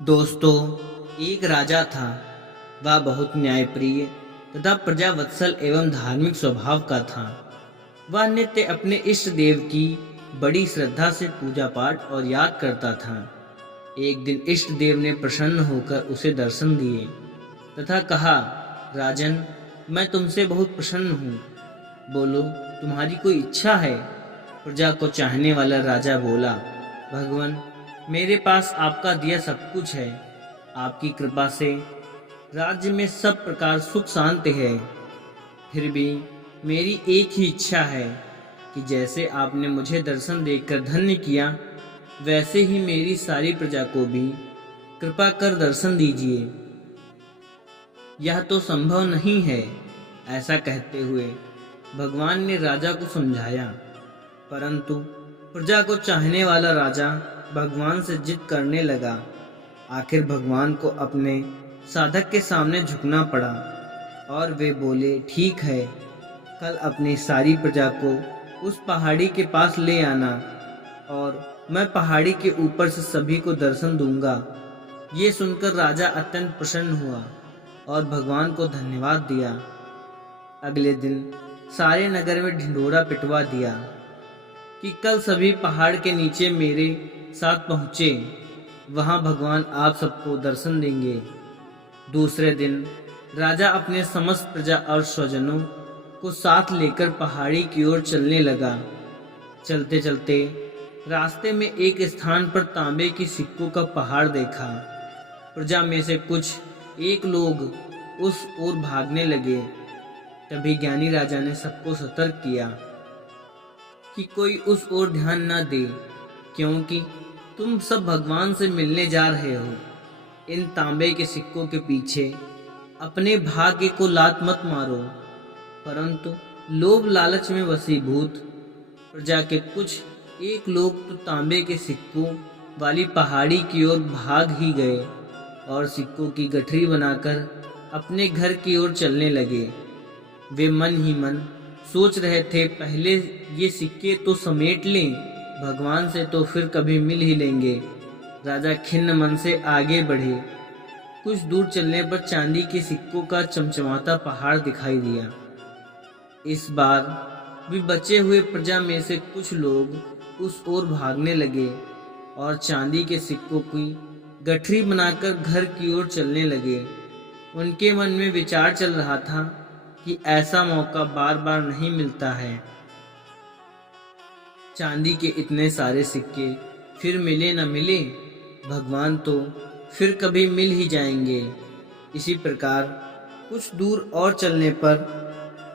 दोस्तों, एक राजा था। वह बहुत न्यायप्रिय तथा प्रजावत्सल एवं धार्मिक स्वभाव का था। वह नित्य अपने इष्ट देव की बड़ी श्रद्धा से पूजा पाठ और याद करता था। एक दिन इष्ट देव ने प्रसन्न होकर उसे दर्शन दिए तथा कहा, राजन, मैं तुमसे बहुत प्रसन्न हूँ। बोलो, तुम्हारी कोई इच्छा है? प्रजा को चाहने वाला राजा बोला, भगवान, मेरे पास आपका दिया सब कुछ है। आपकी कृपा से राज्य में सब प्रकार सुख शांति है। फिर भी मेरी एक ही इच्छा है कि जैसे आपने मुझे दर्शन देकर धन्य किया, वैसे ही मेरी सारी प्रजा को भी कृपा कर दर्शन दीजिए। यह तो संभव नहीं है। ऐसा कहते हुए भगवान ने राजा को समझाया, परंतु प्रजा को चाहने वाला राजा भगवान से जिद करने लगा। आखिर भगवान को अपने साधक के सामने झुकना पड़ा और वे बोले, ठीक है, कल अपनी सारी प्रजा को उस पहाड़ी के पास ले आना और मैं पहाड़ी के ऊपर से सभी को दर्शन दूंगा। ये सुनकर राजा अत्यंत प्रसन्न हुआ और भगवान को धन्यवाद दिया। अगले दिन सारे नगर में ढिंढोरा पिटवा दिया कि कल सभी पहाड़ के नीचे मेरे साथ पहुँचे, वहाँ भगवान आप सबको दर्शन देंगे। दूसरे दिन राजा अपने समस्त प्रजा और स्वजनों को साथ लेकर पहाड़ी की ओर चलने लगा। चलते चलते रास्ते में एक स्थान पर तांबे की सिक्कों का पहाड़ देखा। प्रजा में से कुछ एक लोग उस ओर भागने लगे। तभी ज्ञानी राजा ने सबको सतर्क किया कि कोई उस ओर ध्यान न दे, क्योंकि तुम सब भगवान से मिलने जा रहे हो। इन तांबे के सिक्कों के पीछे अपने भाग्य को लात मत मारो। परंतु लोभ लालच में वशीभूत प्रजा के कुछ एक लोग तो तांबे के सिक्कों वाली पहाड़ी की ओर भाग ही गए और सिक्कों की गठरी बनाकर अपने घर की ओर चलने लगे। वे मन ही मन सोच रहे थे, पहले ये सिक्के तो समेट लें, भगवान से तो फिर कभी मिल ही लेंगे। राजा खिन्न मन से आगे बढ़े। कुछ दूर चलने पर चांदी के सिक्कों का चमचमाता पहाड़ दिखाई दिया। इस बार भी बचे हुए प्रजा में से कुछ लोग उस ओर भागने लगे और चांदी के सिक्कों की गठरी बनाकर घर की ओर चलने लगे। उनके मन में विचार चल रहा था कि ऐसा मौका बार बार नहीं मिलता है। चांदी के इतने सारे सिक्के फिर मिले न मिले, भगवान तो फिर कभी मिल ही जाएंगे। इसी प्रकार कुछ दूर और चलने पर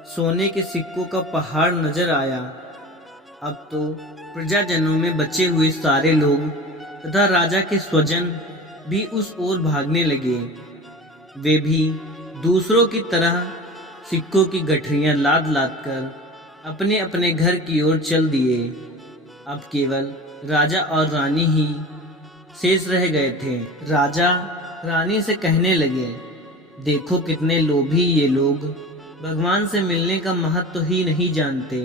सोने के सिक्कों का पहाड़ नजर आया। अब तो प्रजाजनों में बचे हुए सारे लोग तथा राजा के स्वजन भी उस ओर भागने लगे। वे भी दूसरों की तरह सिक्कों की गठरियां लाद लाद कर अपने अपने घर की ओर चल दिए। अब केवल राजा और रानी ही शेष रह गए थे। राजा रानी से कहने लगे, देखो कितने लोभी ये लोग, भगवान से मिलने का महत्व ही नहीं जानते।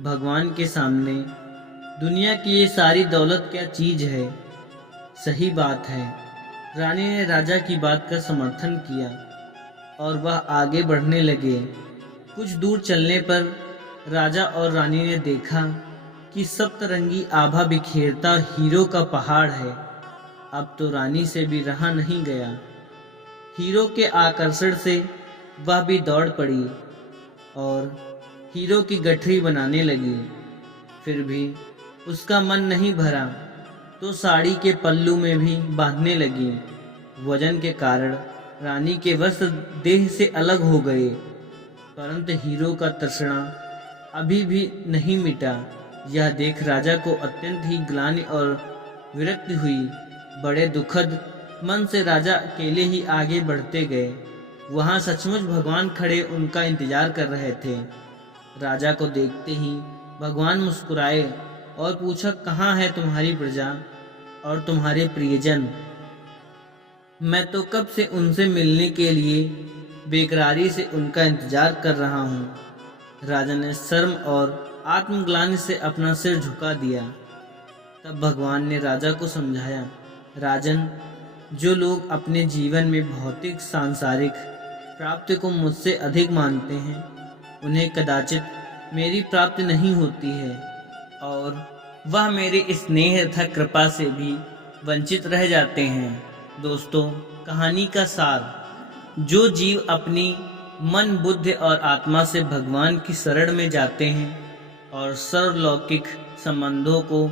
भगवान के सामने दुनिया की ये सारी दौलत क्या चीज है। सही बात है। रानी ने राजा की बात का समर्थन किया और वह आगे बढ़ने लगे। कुछ दूर चलने पर राजा और रानी ने देखा कि सप्तरंगी आभा बिखेरता हीरो का पहाड़ है। अब तो रानी से भी रहा नहीं गया। हीरो के आकर्षण से वह भी दौड़ पड़ी और हीरो की गठरी बनाने लगी। फिर भी उसका मन नहीं भरा तो साड़ी के पल्लू में भी बांधने लगी। वजन के कारण रानी के वस्त्र देह से अलग हो गए, परंतु हीरो का तृष्णा अभी भी नहीं मिटा। यह देख राजा को अत्यंत ही ग्लानि और विरक्ति हुई। बड़े दुखद मन से राजा अकेले ही आगे बढ़ते गए। वहां सचमुच भगवान खड़े उनका इंतजार कर रहे थे। राजा को देखते ही भगवान मुस्कुराए और पूछा, कहाँ है तुम्हारी प्रजा और तुम्हारे प्रियजन? मैं तो कब से उनसे मिलने के लिए बेकरारी से उनका इंतजार कर रहा हूँ। राजा ने शर्म और आत्मग्लानि से अपना सिर झुका दिया। तब भगवान ने राजा को समझाया, राजन, जो लोग अपने जीवन में भौतिक सांसारिक प्राप्ति को मुझसे अधिक मानते हैं, उन्हें कदाचित मेरी प्राप्ति नहीं होती है और वह मेरे स्नेह तथा कृपा से भी वंचित रह जाते हैं। दोस्तों, कहानी का सार, जो जीव अपनी मन बुद्धि और आत्मा से भगवान की शरण में जाते हैं और सर्वलौकिक संबंधों को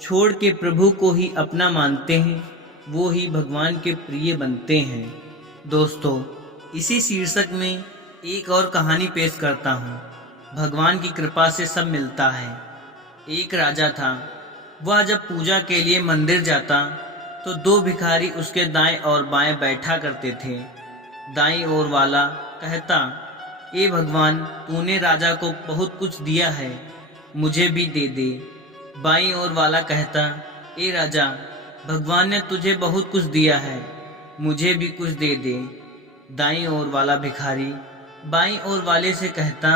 छोड़ के प्रभु को ही अपना मानते हैं, वो ही भगवान के प्रिय बनते हैं। दोस्तों, इसी शीर्षक में एक और कहानी पेश करता हूँ। भगवान की कृपा से सब मिलता है। एक राजा था। वह जब पूजा के लिए मंदिर जाता तो दो भिखारी उसके दाएं और बाएं बैठा करते थे। दाईं ओर वाला कहता, ए भगवान, तूने राजा को बहुत कुछ दिया है, मुझे भी दे दे। बाईं ओर वाला कहता, ए राजा, भगवान ने तुझे बहुत कुछ दिया है, मुझे भी कुछ दे दे। दाईं ओर वाला भिखारी बाईं ओर वाले से कहता,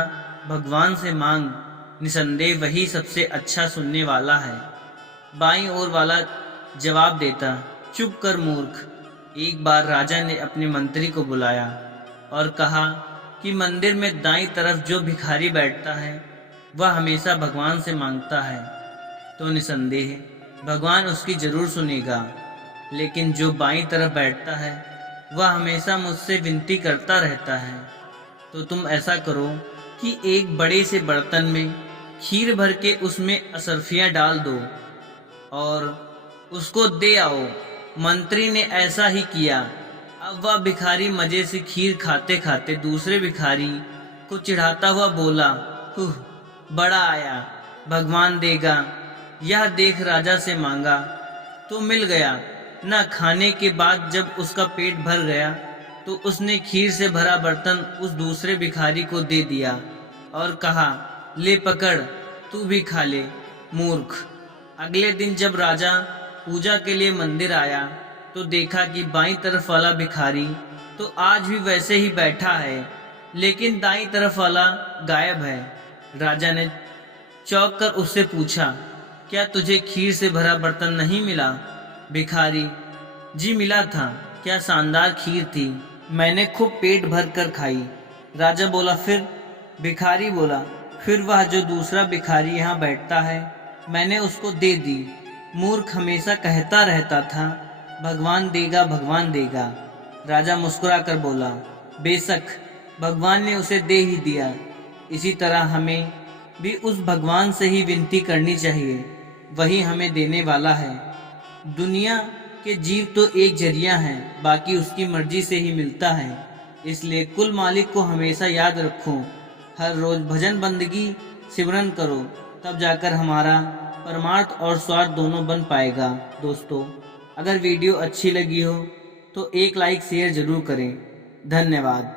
भगवान से मांग, निसंदेह वही सबसे अच्छा सुनने वाला है। बाईं ओर वाला जवाब देता, चुप कर मूर्ख। एक बार राजा ने अपने मंत्री को बुलाया और कहा कि मंदिर में दाईं तरफ जो भिखारी बैठता है वह हमेशा भगवान से मांगता है, तो निसंदेह भगवान उसकी जरूर सुनेगा। लेकिन जो बाईं तरफ बैठता है वह हमेशा मुझसे विनती करता रहता है। तो तुम ऐसा करो कि एक बड़े से बर्तन में खीर भर के उसमें असरफियाँ डाल दो और उसको दे आओ। मंत्री ने ऐसा ही किया। अब वह भिखारी मजे से खीर खाते खाते दूसरे भिखारी को चिढ़ाता हुआ बोला, हुह, बड़ा आया, भगवान देगा। यह देख राजा से मांगा तो मिल गया। न खाने के बाद जब उसका पेट भर गया तो उसने खीर से भरा बर्तन उस दूसरे भिखारी को दे दिया और कहा, ले पकड़, तू भी खा ले, मूर्ख। अगले दिन जब राजा पूजा के लिए मंदिर आया तो देखा कि बाईं तरफ वाला भिखारी तो आज भी वैसे ही बैठा है, लेकिन दाईं तरफ वाला गायब है। राजा ने चौंक कर उससे पूछा, क्या तुझे खीर से भरा बर्तन नहीं मिला? भिखारी, जी मिला था, क्या शानदार खीर थी, मैंने खूब पेट भर कर खाई। राजा बोला, फिर? भिखारी बोला, फिर वह जो दूसरा भिखारी यहाँ बैठता है, मैंने उसको दे दी। मूर्ख हमेशा कहता रहता था, भगवान देगा, भगवान देगा। राजा मुस्कुरा कर बोला, बेशक भगवान ने उसे दे ही दिया। इसी तरह हमें भी उस भगवान से ही विनती करनी चाहिए, वही हमें देने वाला है। दुनिया के जीव तो एक जरिया हैं, बाकी उसकी मर्जी से ही मिलता है। इसलिए कुल मालिक को हमेशा याद रखो। हर रोज भजन बंदगी सिमरन करो, तब जाकर हमारा परमार्थ और स्वार्थ दोनों बन पाएगा। दोस्तों, अगर वीडियो अच्छी लगी हो तो एक लाइक शेयर जरूर करें। धन्यवाद।